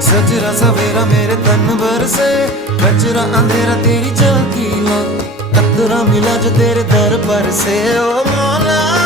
सजरा सवेरा मेरे तन भर से, कचरा अंधेरा तेरी झांकी ला, कतरा मिला जो तेरे दर पर से। ओ मौला